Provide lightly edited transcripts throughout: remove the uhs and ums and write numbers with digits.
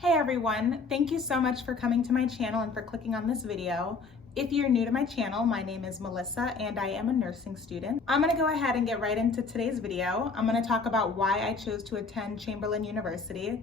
Hey everyone, thank you so much for coming to my channel and for clicking on this video. If you're new to my channel, my name is Melissa and I am a nursing student. I'm gonna go ahead and get right into today's video. I'm gonna talk about why I chose to attend Chamberlain University.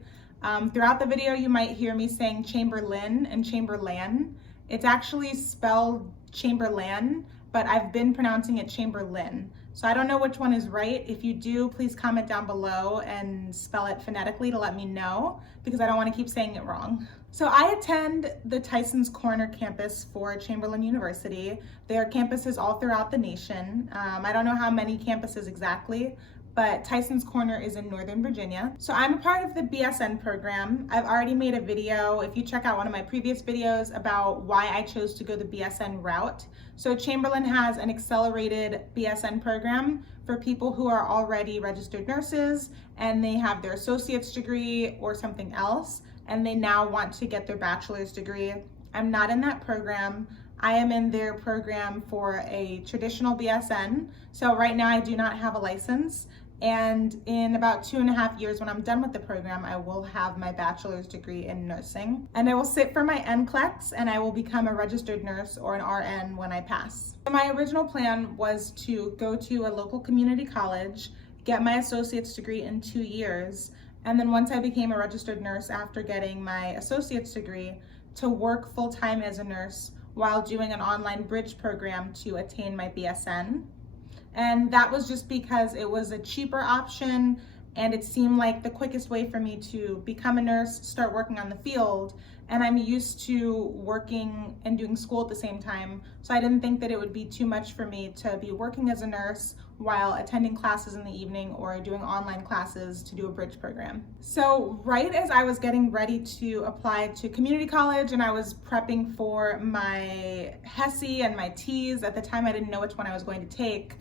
Throughout the video, you might hear me saying Chamberlain and Chamberlain. It's actually spelled Chamberlain, but I've been pronouncing it Chamberlain. So I don't know which one is right. If you do, please comment down below and spell it phonetically to let me know, because I don't want to keep saying it wrong. So I attend the Tyson's Corner campus for Chamberlain University. There are campuses all throughout the nation. I don't know how many campuses exactly, but Tyson's Corner is in Northern Virginia. So I'm a part of the BSN program. I've already made a video, if you check out one of my previous videos, about why I chose to go the BSN route. So Chamberlain has an accelerated BSN program for people who are already registered nurses and they have their associate's degree or something else, and they now want to get their bachelor's degree. I'm not in that program. I am in their program for a traditional BSN. So right now I do not have a license. And in about 2.5 years, when I'm done with the program, I will have my bachelor's degree in nursing. And I will sit for my NCLEX and I will become a registered nurse or an RN when I pass. So my original plan was to go to a local community college, get my associate's degree in 2 years, and then once I became a registered nurse after getting my associate's degree, to work full-time as a nurse while doing an online bridge program to attain my BSN. And that was just because it was a cheaper option and it seemed like the quickest way for me to become a nurse, start working on the field. And I'm used to working and doing school at the same time. So I didn't think that it would be too much for me to be working as a nurse while attending classes in the evening or doing online classes to do a bridge program. So right as I was getting ready to apply to community college and I was prepping for my HESI and my TEAS, at the time I didn't know which one I was going to take,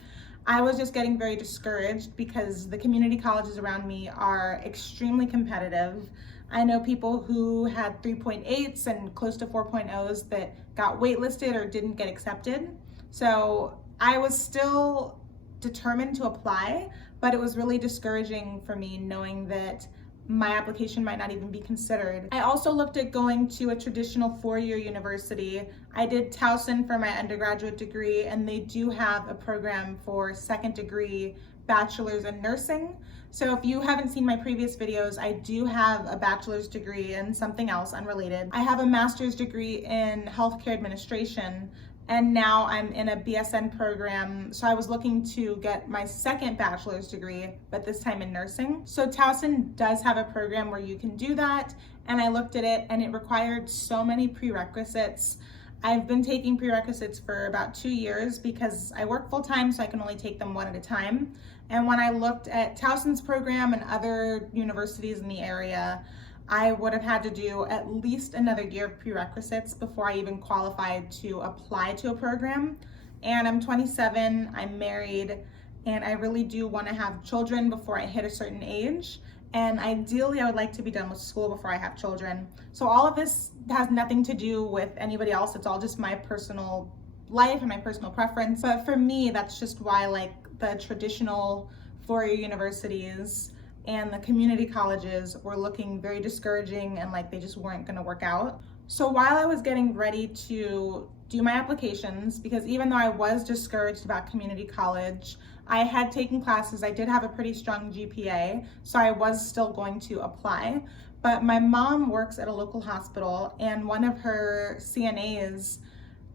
I was just getting very discouraged because the community colleges around me are extremely competitive. I know people who had 3.8s and close to 4.0s that got waitlisted or didn't get accepted. So I was still determined to apply, but it was really discouraging for me knowing that my application might not even be considered. I also looked at going to a traditional 4-year university. I did Towson for my undergraduate degree, and they do have a program for second degree bachelor's in nursing. So if you haven't seen my previous videos, I do have a bachelor's degree in something else unrelated. I have a master's degree in healthcare administration, and now I'm in a BSN program. So I was looking to get my second bachelor's degree, but this time in nursing. So Towson does have a program where you can do that. And I looked at it and it required so many prerequisites. I've been taking prerequisites for about 2 years because I work full time, so I can only take them one at a time. And when I looked at Towson's program and other universities in the area, I would have had to do at least another year of prerequisites before I even qualified to apply to a program. And I'm 27, I'm married, and I really do want to have children before I hit a certain age. And ideally, I would like to be done with school before I have children. So all of this has nothing to do with anybody else. It's all just my personal life and my personal preference. But for me, that's just why like the traditional 4-year universities and the community colleges were looking very discouraging and like they just weren't going to work out. So while I was getting ready to do my applications, because even though I was discouraged about community college, I had taken classes, I did have a pretty strong GPA, so I was still going to apply. But my mom works at a local hospital and one of her CNAs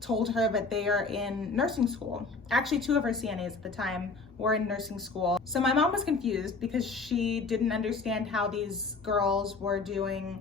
told her that they are in nursing school. Actually, 2 of her CNAs at the time were in nursing school. So my mom was confused because she didn't understand how these girls were doing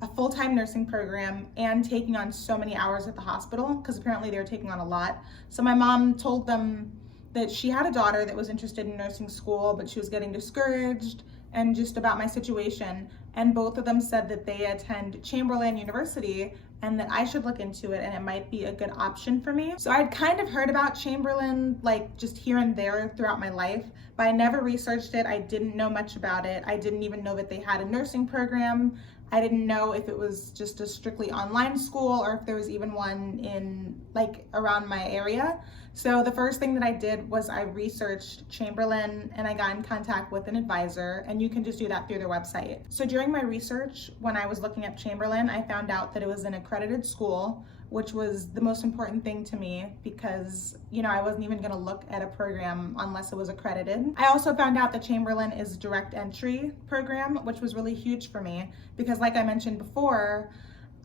a full-time nursing program and taking on so many hours at the hospital, because apparently they were taking on a lot. So my mom told them that she had a daughter that was interested in nursing school, but she was getting discouraged and just about my situation. And both of them said that they attend Chamberlain University and that I should look into it and it might be a good option for me. So I'd kind of heard about Chamberlain like just here and there throughout my life, but I never researched it. I didn't know much about it. I didn't even know that they had a nursing program. I didn't know if it was just a strictly online school or if there was even one in like around my area. So the first thing that I did was I researched Chamberlain and I got in contact with an advisor, and you can just do that through their website. So during my research, when I was looking up Chamberlain, I found out that it was an accredited school, which was the most important thing to me because, you know, I wasn't even gonna look at a program unless it was accredited. I also found out that Chamberlain is a direct entry program, which was really huge for me because like I mentioned before,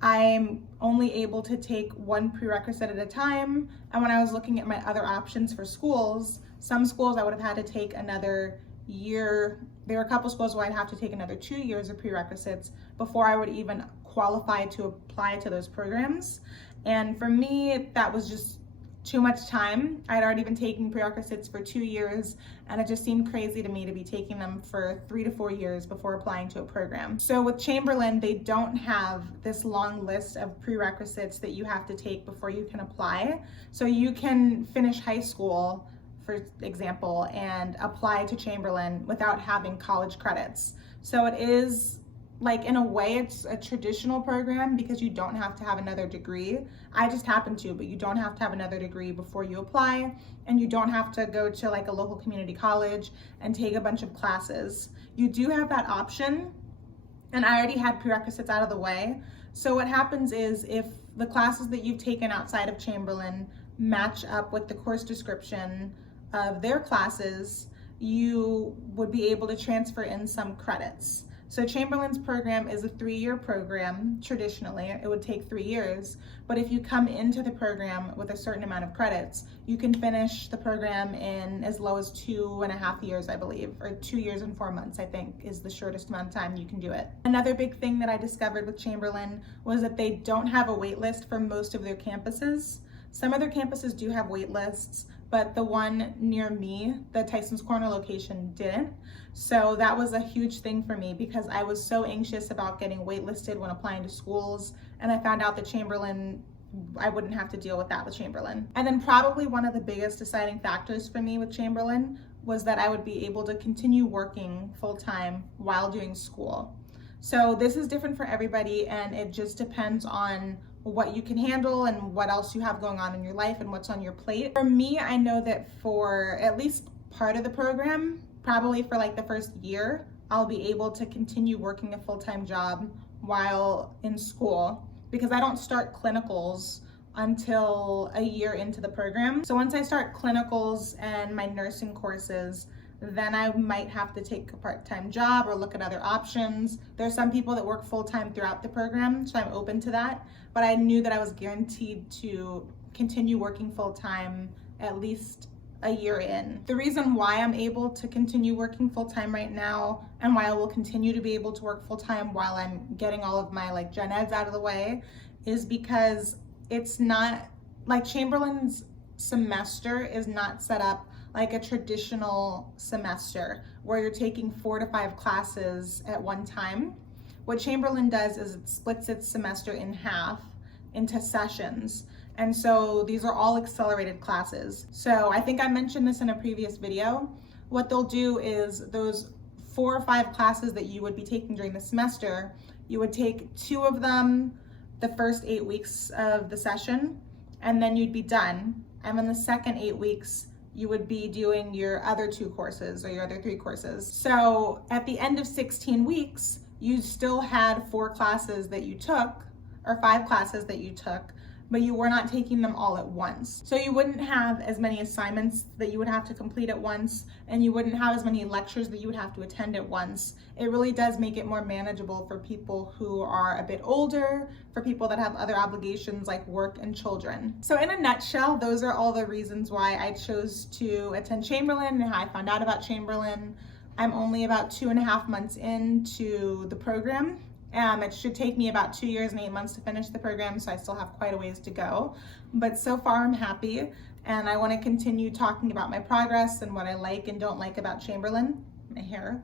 I'm only able to take one prerequisite at a time. And when I was looking at my other options for schools, some schools I would have had to take another year. There were a couple schools where I'd have to take another 2 years of prerequisites before I would even qualify to apply to those programs. And for me, that was just too much time. I'd already been taking prerequisites for 2 years, and it just seemed crazy to me to be taking them for 3 to 4 years before applying to a program. So with Chamberlain, they don't have this long list of prerequisites that you have to take before you can apply. So you can finish high school, for example, and apply to Chamberlain without having college credits. So it is, like, in a way, it's a traditional program because you don't have to have another degree. I just happen to, but you don't have to have another degree before you apply, and you don't have to go to like a local community college and take a bunch of classes. You do have that option, and I already had prerequisites out of the way. So what happens is if the classes that you've taken outside of Chamberlain match up with the course description of their classes, you would be able to transfer in some credits. So Chamberlain's program is a 3-year program. Traditionally, it would take 3 years, but if you come into the program with a certain amount of credits, you can finish the program in as low as 2.5 years, I believe, or 2 years and 4 months, I think, is the shortest amount of time you can do it. Another big thing that I discovered with Chamberlain was that they don't have a wait list for most of their campuses. Some of their campuses do have wait lists, but the one near me, the Tyson's Corner location, didn't. So that was a huge thing for me because I was so anxious about getting waitlisted when applying to schools, and I found out that Chamberlain, I wouldn't have to deal with that with Chamberlain. And then probably one of the biggest deciding factors for me with Chamberlain was that I would be able to continue working full-time while doing school. So this is different for everybody, and it just depends on what you can handle and what else you have going on in your life and what's on your plate. For me, I know that for at least part of the program, probably for like the first year, I'll be able to continue working a full-time job while in school because I don't start clinicals until a year into the program. So once I start clinicals and my nursing courses, then I might have to take a part-time job or look at other options. There are some people that work full-time throughout the program, so I'm open to that. But I knew that I was guaranteed to continue working full-time at least a year in. The reason why I'm able to continue working full-time right now and why I will continue to be able to work full-time while I'm getting all of my like gen eds out of the way is because it's not like Chamberlain's semester is not set up like a traditional semester where you're taking 4 to 5 classes at one time. What Chamberlain does is it splits its semester in half into sessions. And so these are all accelerated classes. So I think I mentioned this in a previous video. What they'll do is those 4 or 5 classes that you would be taking during the semester, you would take 2 of them the first 8 weeks of the session, and then you'd be done. And then the second 8 weeks, you would be doing your other 2 courses or your other 3 courses. So at the end of 16 weeks, you still had 4 classes that you took, or 5 classes that you took, but you were not taking them all at once. So you wouldn't have as many assignments that you would have to complete at once, and you wouldn't have as many lectures that you would have to attend at once. It really does make it more manageable for people who are a bit older, for people that have other obligations like work and children. So in a nutshell, those are all the reasons why I chose to attend Chamberlain and how I found out about Chamberlain. I'm only about 2.5 months into the program. It should take me about 2 years and 8 months to finish the program, so I still have quite a ways to go. But so far I'm happy, and I want to continue talking about my progress and what I like and don't like about Chamberlain. My hair.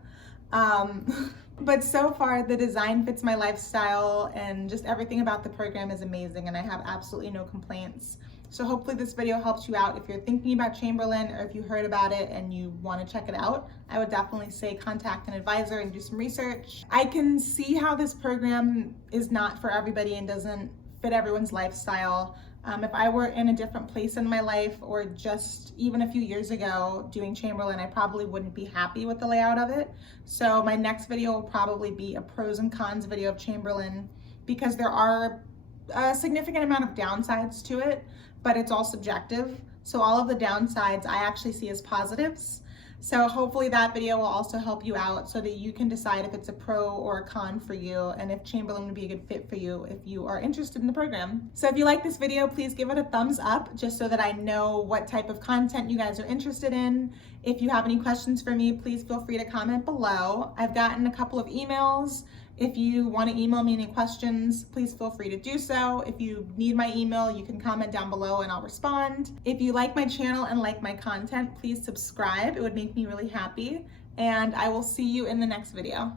But so far the design fits my lifestyle and just everything about the program is amazing, and I have absolutely no complaints. So hopefully this video helps you out if you're thinking about Chamberlain, or if you heard about it and you want to check it out. I would definitely say contact an advisor and do some research. I can see how this program is not for everybody and doesn't fit everyone's lifestyle. If I were in a different place in my life, or just even a few years ago doing Chamberlain, I probably wouldn't be happy with the layout of it. So my next video will probably be a pros and cons video of Chamberlain, because there are a significant amount of downsides to it, but it's all subjective. So all of the downsides I actually see as positives. So hopefully that video will also help you out so that you can decide if it's a pro or a con for you, and if Chamberlain would be a good fit for you if you are interested in the program. So if you like this video, please give it a thumbs up, just so that I know what type of content you guys are interested in. If you have any questions for me, please feel free to comment below. I've gotten a couple of emails. If you want to email me any questions, please feel free to do so. If you need my email, you can comment down below and I'll respond. If you like my channel and like my content, please subscribe. It would make me really happy. And I will see you in the next video.